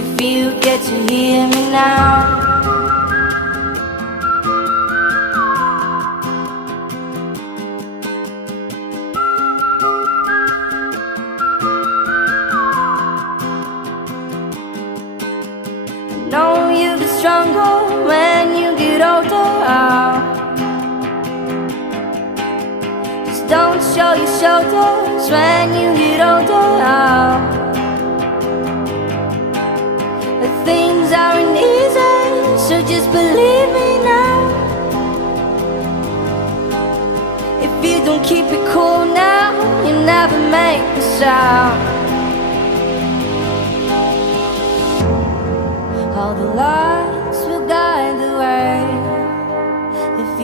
if you get to hear me now. Know you get stronger when you get older. Just don't show your shoulders when you get older. But things aren't easy, so just believe me now. If you don't keep it cool now, you never make the sound. All the lies